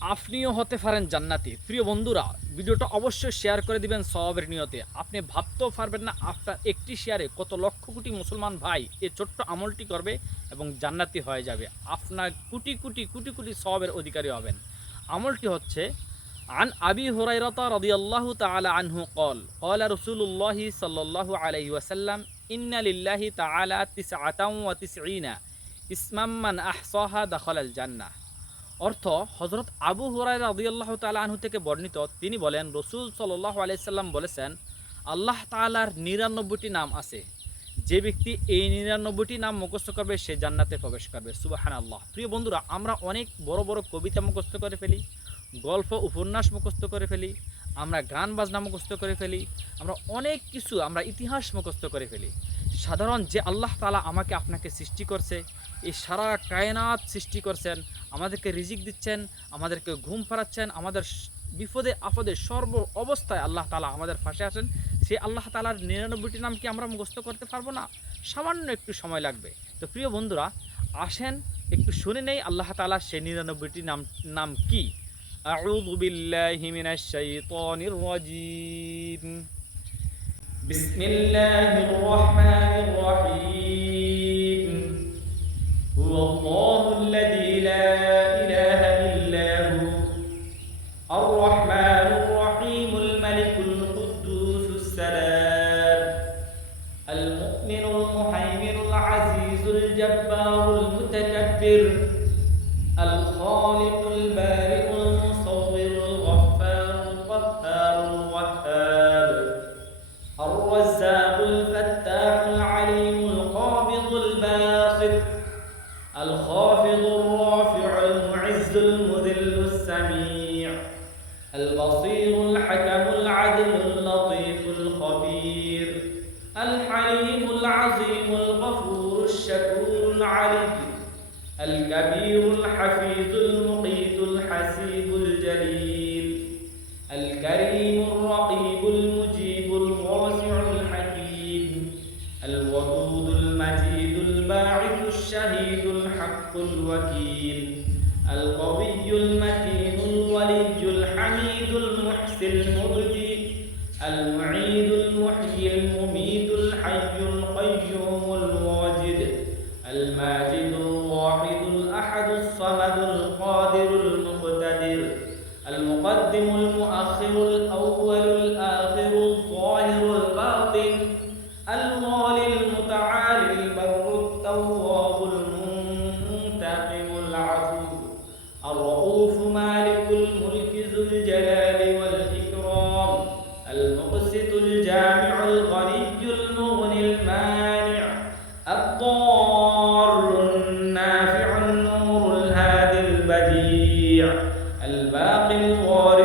আপনিও হতে পারেন জান্নাতি। প্রিয় বন্ধুরা, ভিডিওটা অবশ্যই শেয়ার করে দিবেন সওয়াবের নিয়তে। আপনি ভাবতেও পারবেন না আপনার একটি শেয়ারে কত লক্ষ কোটি মুসলমান ভাই এই ছোট্ট আমলটি করবে এবং জান্নাতি হয়ে যাবে। আপনার কোটি কোটি কোটি কোটি সওয়াবের অধিকারী হবেন। আমলটি হচ্ছে আন আবি হুরায়রা রাদিয়াল্লাহু তাআলা আনহু ক্বালা রাসূলুল্লাহি সাল্লাল্লাহু আলাইহি ওয়াসাল্লাম ইন্না লিল্লাহি তাআলা 99 ইসমান মান আহসাহা দাখালাল জান্নাহ। অর্থ হযরত আবু হুরায়রা রাদিয়াল্লাহু তাআলা আনহু থেকে বর্ণিত, তিনি বলেন রাসূল সাল্লাল্লাহু আলাইহি সাল্লাম বলেছেন, আল্লাহ তাআলার ৯৯টি নাম আছে, যে ব্যক্তি এই ৯৯টি নাম মুখস্থ করবে সে জান্নাতে প্রবেশ করবে। সুবহানাল্লাহ। প্রিয় বন্ধুরা, আমরা অনেক বড় বড় কবিতা মুখস্থ করে ফেলি, গল্প উপন্যাস মুখস্থ করে ফেলি, আমরা গান বাজনা মুখস্থ করে ফেলি, আমরা অনেক কিছু, আমরা ইতিহাস মুখস্থ করে ফেলি। সাধারণ যে আল্লাহ তাআলা আমাকে আপনাকে সৃষ্টি করছে, এই সারা কায়নাত সৃষ্টি করছেন, আমাদেরকে রিজিক দিচ্ছেন, আমাদেরকে ঘুম পাড়াচ্ছেন, আমাদের বিপদে আপদে সর্ব অবস্থায় আল্লাহ তাআলা আমাদের পাশে আছেন, সেই আল্লাহ তাআলার ৯৯টি নাম কি আমরা মুখস্থ করতে পারবো না? সামান্য একটু সময় লাগবে। তো প্রিয় বন্ধুরা, আসেন একটু শুনে নেই আল্লাহ তাআলার সেই ৯৯টি নাম কি। আউযু বিল্লাহি মিনাশ শাইতানির রাজীম। বিসমিল্লাহির রহমানির রহিম। হুয়াল্লাহুল্লাযী লা ইলাহা ইল্লা হু আর রহমানুর রহিমুল মালিকুল কুদ্দুসুস সালাম আল মুমিনুল মুহাইমিনুল আজিজুল জাব্বারুল মুতাকাব্বির আল খালিকুল বারিউল মুসাউবিরুল গফফারুল কাহ্হারুল ওয়াহ্হাব আর রাজ্জাকুল ফাত্তাহুল আলিমুল কাবিদুল বাসিত الخافض الرافع المعز المذل السميع البصير الحكم العدل اللطيف الخبير الحليم العظيم الغفور الشكور العلي الكبير الحفيظ المقيت الحسيب الجليل الكريم الرقيب المجيب الواسع الحكيم الودود المجيد الباعث الشهيد الحق الوكيل القوي المتين الولي الحميد المحسن المبدي المعيد المحيي المميت الحي القيوم الواجد الماجد الواحد الأحد الصمد القادر المقتدر المقدم المؤخر الأول الآخر الظاهر الباطن الوالي المتعالي البر التواب المنتقم العفو الرؤوف مالك الملك ذو الجلال والإكرام المقسط الجامع الغني المغني المانع الضار النافع النور الهادي البديع الباقي الوارث